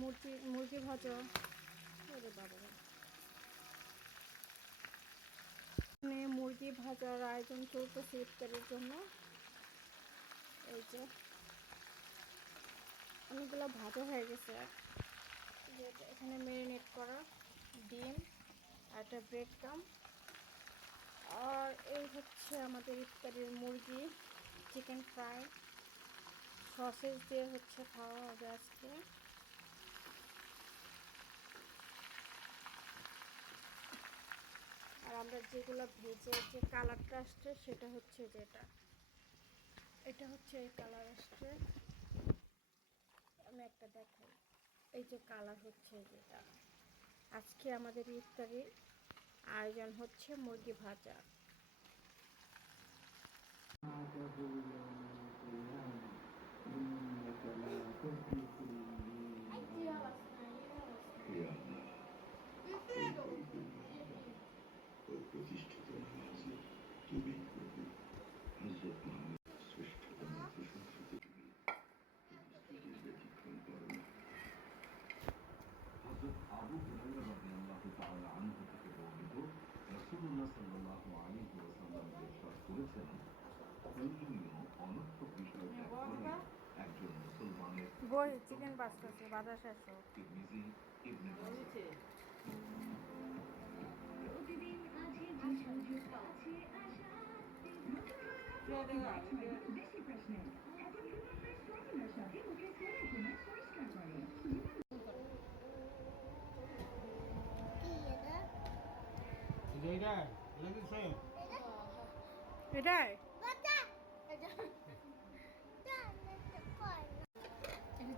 মুরগি মুরগি ভাজা। মুরগি ভাজার আয়োজন চলতেছে ইফতারের জন্য। এই যে, অনেকগুলো ভাজা হয়ে গেছে। এখানে মেরিনেট করা ডিম আর একটা ব্রেড কাম আর এই হচ্ছে আমাদের ইফতারের মুরগি, চিকেন ফ্রাই। সসেজ দিয়ে হচ্ছে খাওয়া হবে আজকে। আমরা যেগুলো ভেজে যে কালারটা আসছে সেটা হচ্ছে যেটা। এটা হচ্ছে এই কালার আসছে। আমি একটা দেখাই। এই যে কালার হচ্ছে যেটা। আজকে আমাদের ইফতারির আয়োজন হচ্ছে মুরগি ভাজা। বই চিকেন বাঁচতেছে বাজার শেষ হোক।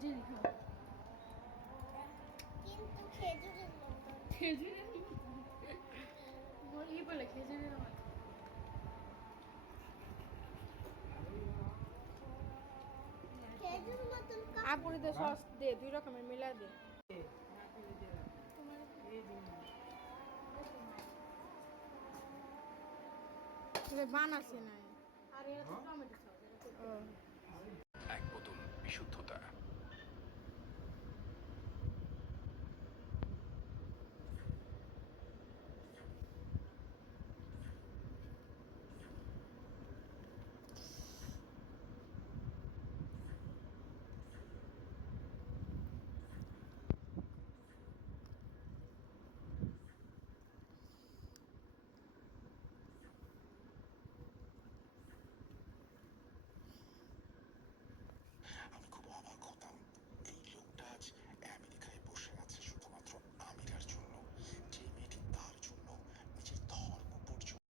তিরমিজি ইবনে মাজাহ প্রতিদিন আছে যে সুযোগ আছে আশা বেশি প্রশ্ন এখন ফ্রেশ ফর্মুলার সাথে মুখের ফেরাগুলো পরিষ্কার করে যেটা লেগেছে এটাই কিন্তু খেজুরের মতো খেজুরের ই বলে খেজুরের মতো খেজুর মতন আপুরি দে সস দে দুই রকমের মিলা দে এটা বানাছে নাই আর এটা টমেটো সস এক বোতল বিশুদ্ধতা